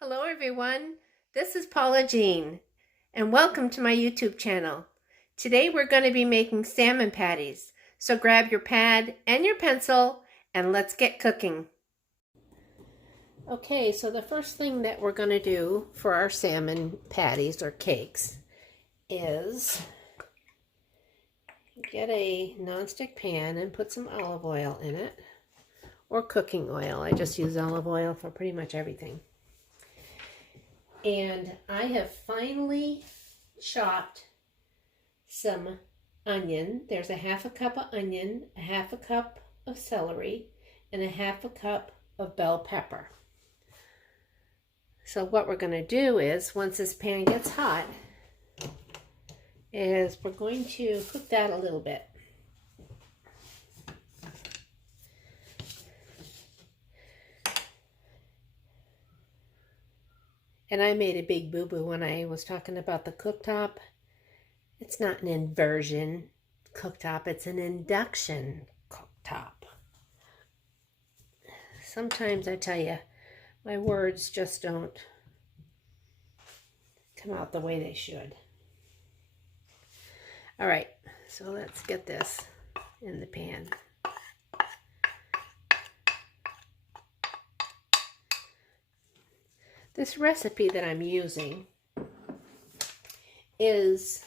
Hello everyone, this is Paula Jean and welcome to my YouTube channel. Today we're going to be making salmon patties, so grab your pad and your pencil and let's get cooking. Okay, so the first thing that we're going to do for our salmon patties or cakes is get a nonstick pan and put some olive oil in it, or cooking oil. I just use olive oil for pretty much everything. And I have finely chopped some onion. There's a half a cup of onion, a half a cup of celery, and a half a cup of bell pepper. So what we're going to do is, once this pan gets hot, is we're going to cook that a little bit. And I made a big boo-boo when I was talking about the cooktop. It's not an inversion cooktop, it's an induction cooktop. Sometimes I tell you, my words just don't come out the way they should. All right, so let's get this in the pan. This recipe that I'm using is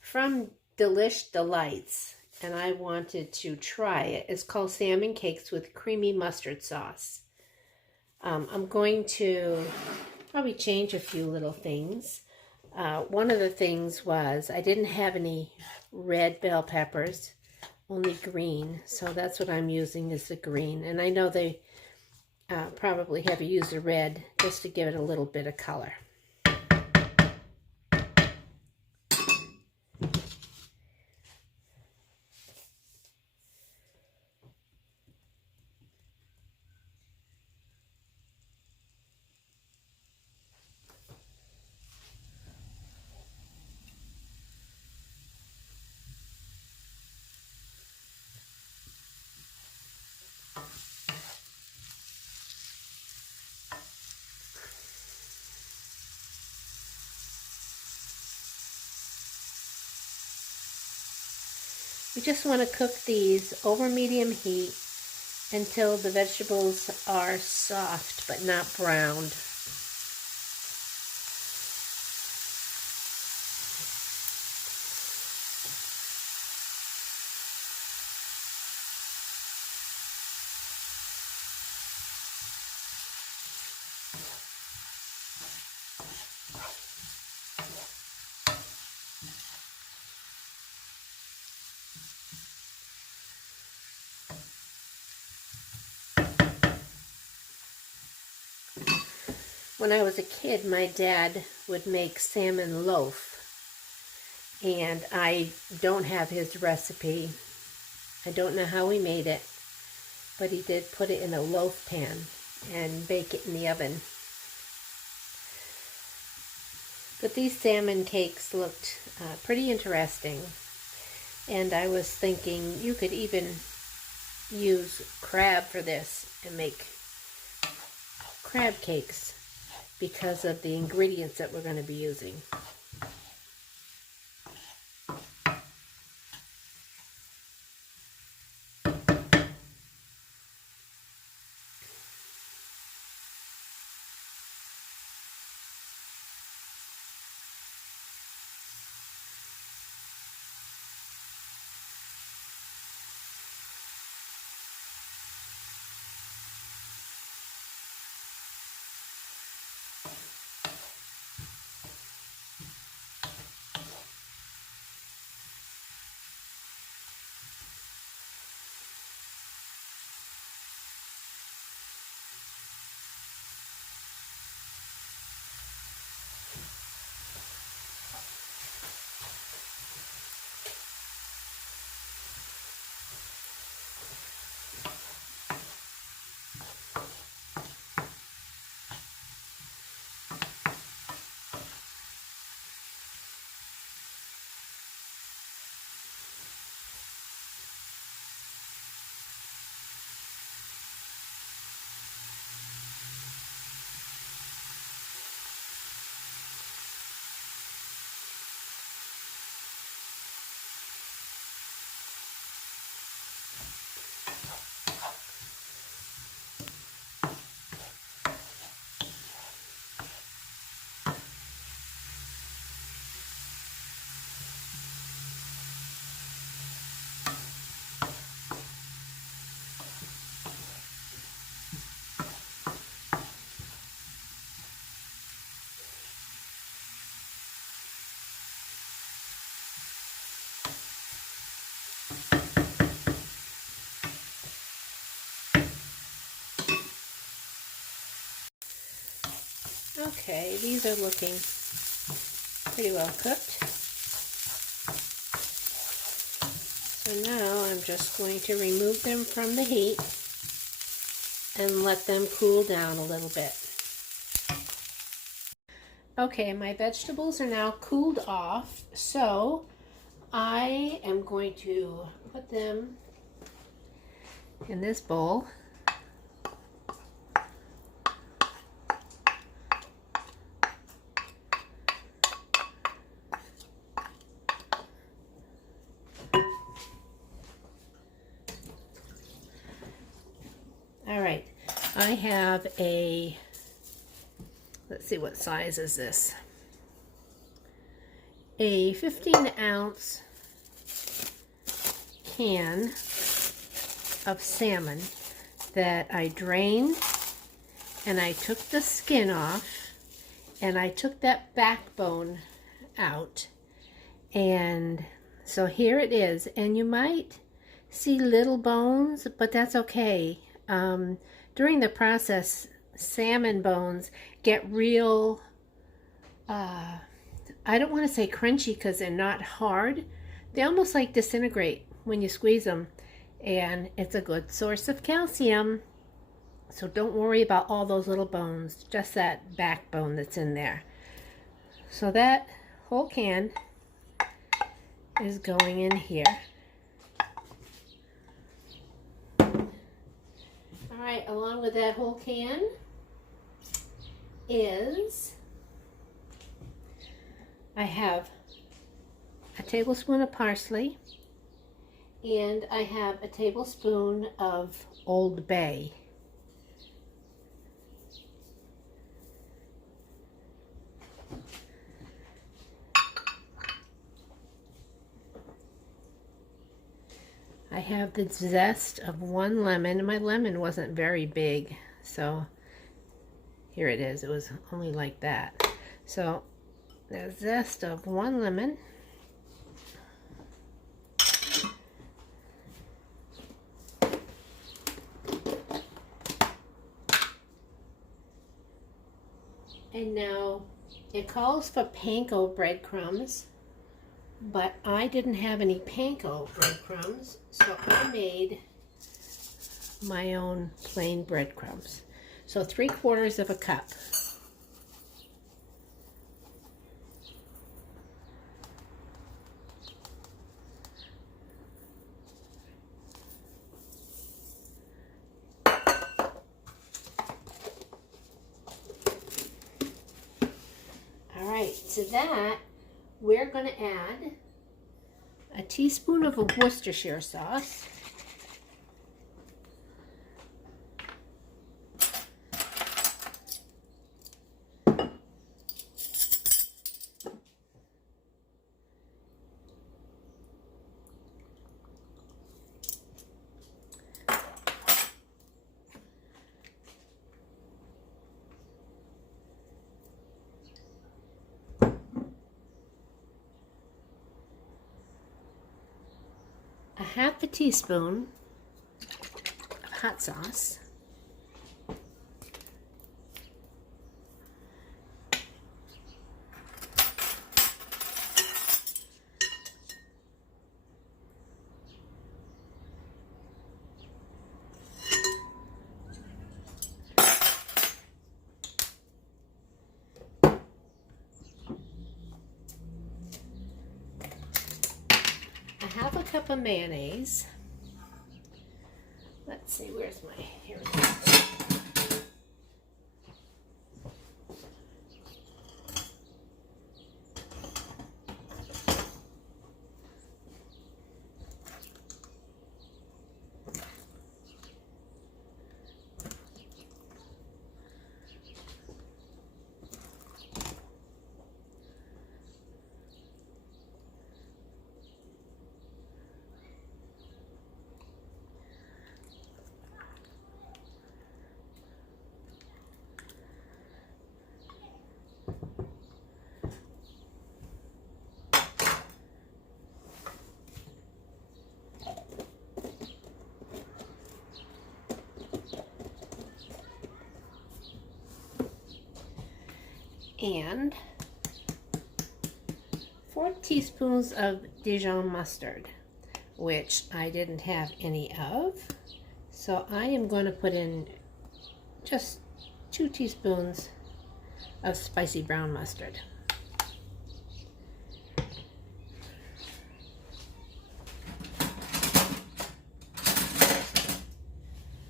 from Delish D'Lites, and I wanted to try it. It's called Salmon Cakes with Creamy Mustard Sauce. I'm going to probably change a few little things. One of the things was I didn't have any red bell peppers, only green, so that's what I'm using is the green. And I know they probably have used the red just to give it a little bit of color. We just want to cook these over medium heat until the vegetables are soft but not browned. When I was a kid, my dad would make salmon loaf, and I don't have his recipe. I don't know how he made it, but he did put it in a loaf pan and bake it in the oven. But these salmon cakes looked pretty interesting, and I was thinking you could even use crab for this and make crab cakes because of the ingredients that we're going to be using. Okay, these are looking pretty well cooked. So now I'm just going to remove them from the heat and let them cool down a little bit. Okay, my vegetables are now cooled off, so I am going to put them in this bowl. All right, I have a, let's see, what size is this? A 15-ounce can of salmon that I drained, and I took the skin off, and I took that backbone out, and so here it is. And you might see little bones, but that's okay. During the process, salmon bones get real, I don't want to say crunchy because they're not hard. They almost like disintegrate when you squeeze them, and it's a good source of calcium. So don't worry about all those little bones, just that backbone that's in there. So that whole can is going in here. All right, along with that whole can is, I have a tablespoon of parsley, and I have a tablespoon of Old Bay. I have the zest of 1 lemon. My lemon wasn't very big, so here it is. It was only like that. So the zest of 1 lemon. And now it calls for panko breadcrumbs, but I didn't have any panko breadcrumbs, so I made my own plain breadcrumbs. So 3/4 of a cup. All right, to that we're going to add a teaspoon of Worcestershire sauce, a 1/2 teaspoon of hot sauce, a 1/2 cup of mayonnaise. Let's see, where's my, here it is. and 4 teaspoons of Dijon mustard, which I didn't have any of. So I am going to put in just 2 teaspoons of spicy brown mustard.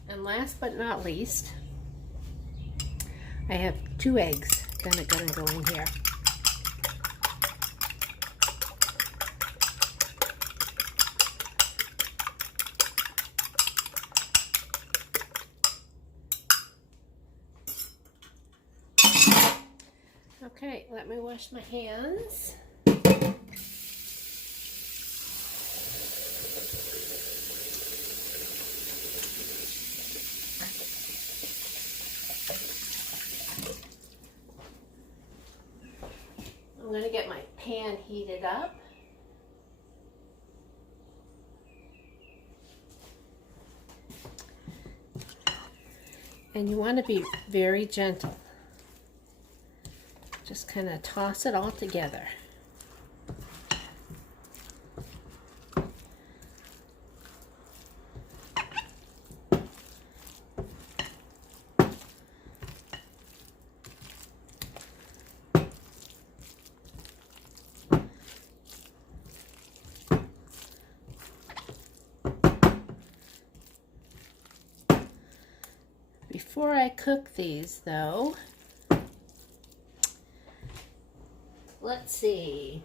And last but not least, I have 2 eggs that are going to go in here. Okay, let me wash my hands. I'm going to get my pan heated up. And you want to be very gentle. Just kind of toss it all together. Before I cook these, though, let's see.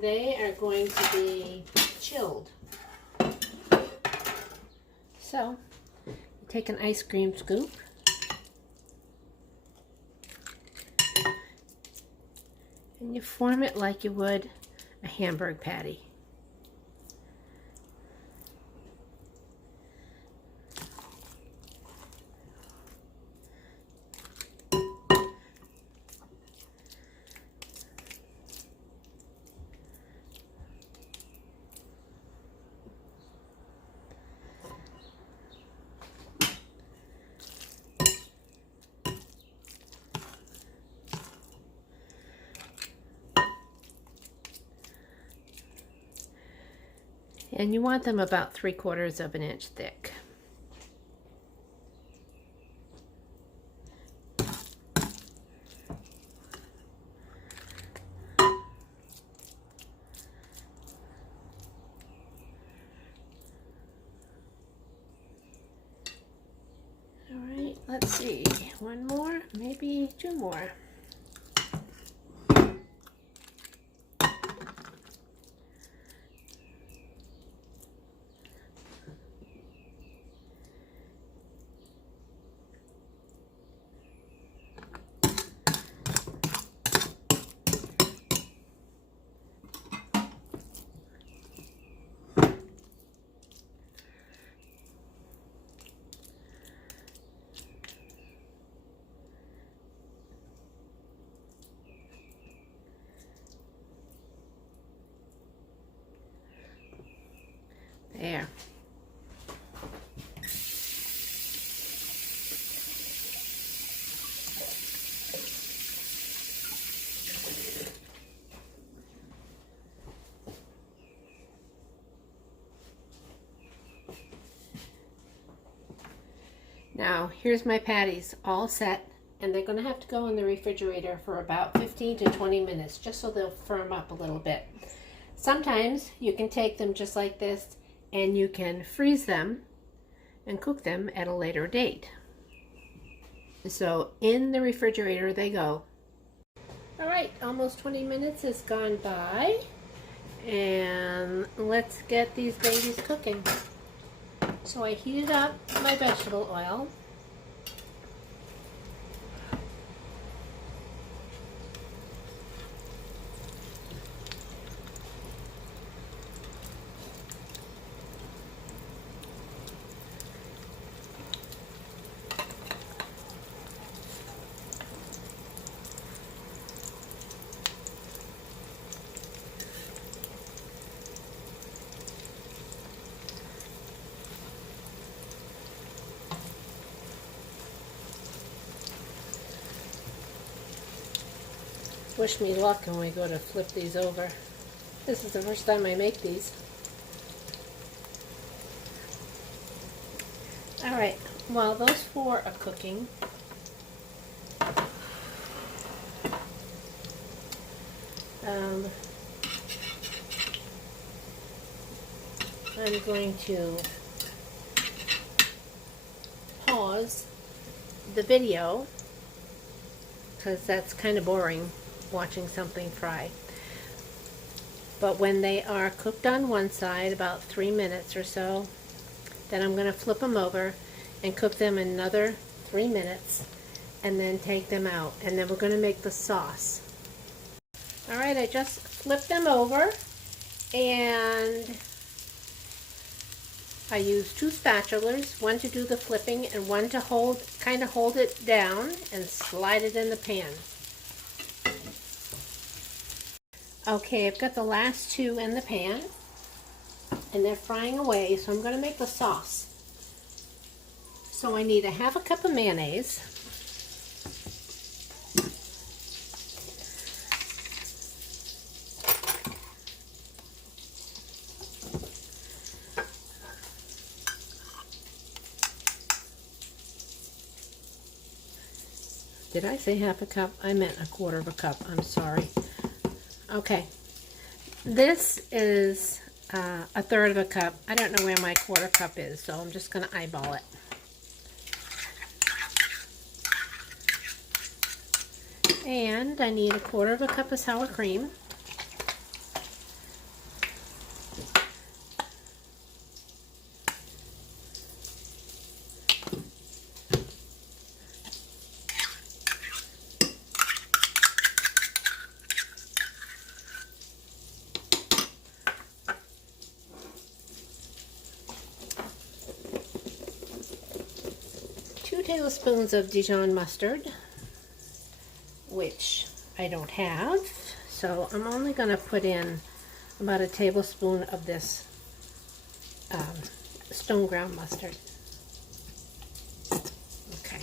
They are going to be chilled. So, you take an ice cream scoop. And you form it like you would a hamburger patty. And you want them about 3/4 of an inch thick. All right, let's see. 1 more, maybe 2 more. There. Now, here's my patties all set, and they're going to have to go in the refrigerator for about 15 to 20 minutes, just so they'll firm up a little bit. Sometimes you can take them just like this, and you can freeze them and cook them at a later date. So in the refrigerator they go. All right, almost 20 minutes has gone by, and let's get these babies cooking. So I heated up my vegetable oil. Wish me luck when we go to flip these over. This is the first time I make these. Alright, while those 4 are cooking, I'm going to pause the video because that's kind of boring watching something fry. But when they are cooked on one side, about 3 minutes or so, then I'm going to flip them over and cook them another 3 minutes and then take them out. And then we're going to make the sauce. Alright, I just flipped them over and I used 2 spatulas, one to do the flipping and one to kind of hold it down and slide it in the pan. Okay, I've got the last 2 in the pan and they're frying away, so I'm going to make the sauce. So I need a 1/2 cup of mayonnaise, did I say 1/2 cup? I meant 1/4 cup. I'm sorry. Okay, this is 1/3 cup. I don't know where my 1/4 cup is, so I'm just going to eyeball it. And I need 1/4 cup of sour cream. Two tablespoons of Dijon mustard, which I don't have, so I'm only going to put in about 1 tablespoon of this stone ground mustard. Okay.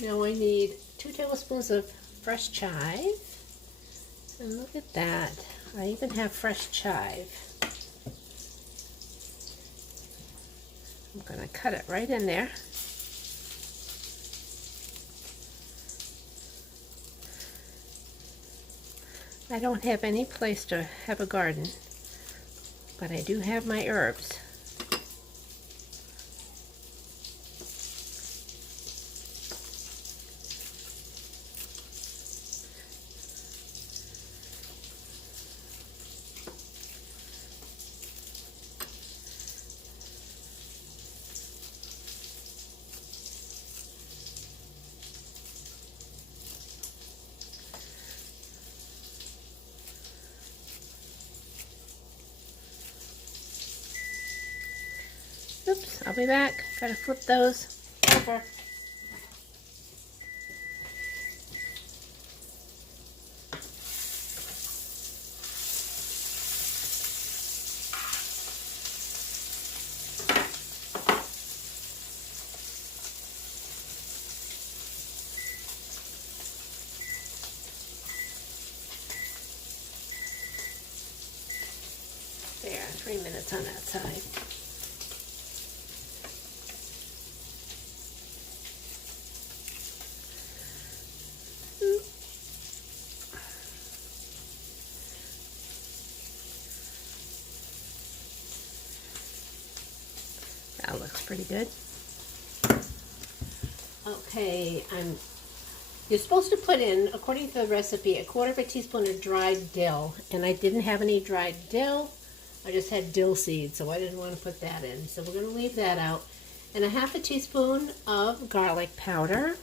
Now I need 2 tablespoons of fresh chive, and look at that, I even have fresh chive. I'm going to cut it right in there. I don't have any place to have a garden, but I do have my herbs. Oops, I'll be back. Gotta flip those over. There, 3 minutes on that side. That looks pretty good. Okay, you're supposed to put in, according to the recipe, 1/4 teaspoon of dried dill, and I didn't have any dried dill. I just had dill seeds, so I didn't want to put that in. So we're going to leave that out. And 1/2 teaspoon of garlic powder.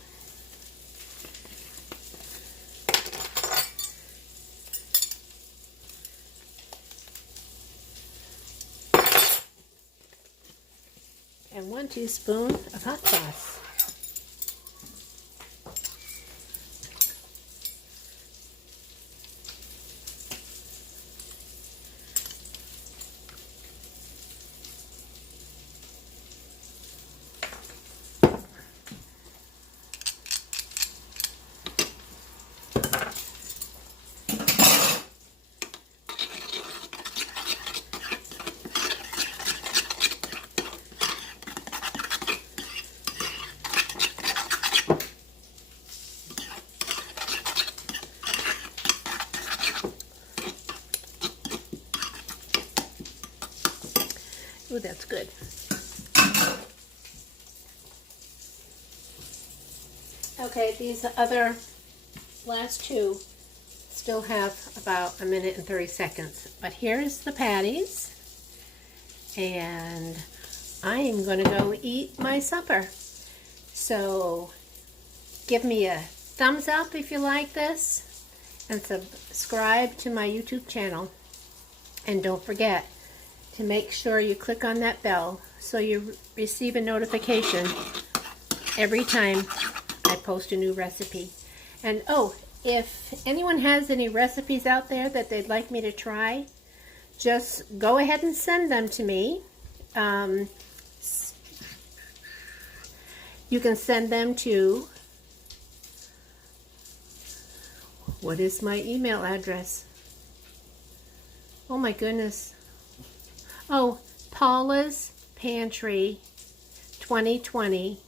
And 1 teaspoon of hot sauce. Ooh, that's good. Okay, these other last two still have about a minute and 30 seconds. But here's the patties. And I am going to go eat my supper. So give me a thumbs up if you like this. And subscribe to my YouTube channel. And don't forget to make sure you click on that bell so you receive a notification every time I post a new recipe. And oh, if anyone has any recipes out there that they'd like me to try, just go ahead and send them to me. You can send them to, what is my email address? Oh my goodness. Oh, Paula's Pantry 2020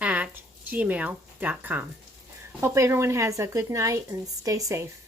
@gmail.com. Hope everyone has a good night and stay safe.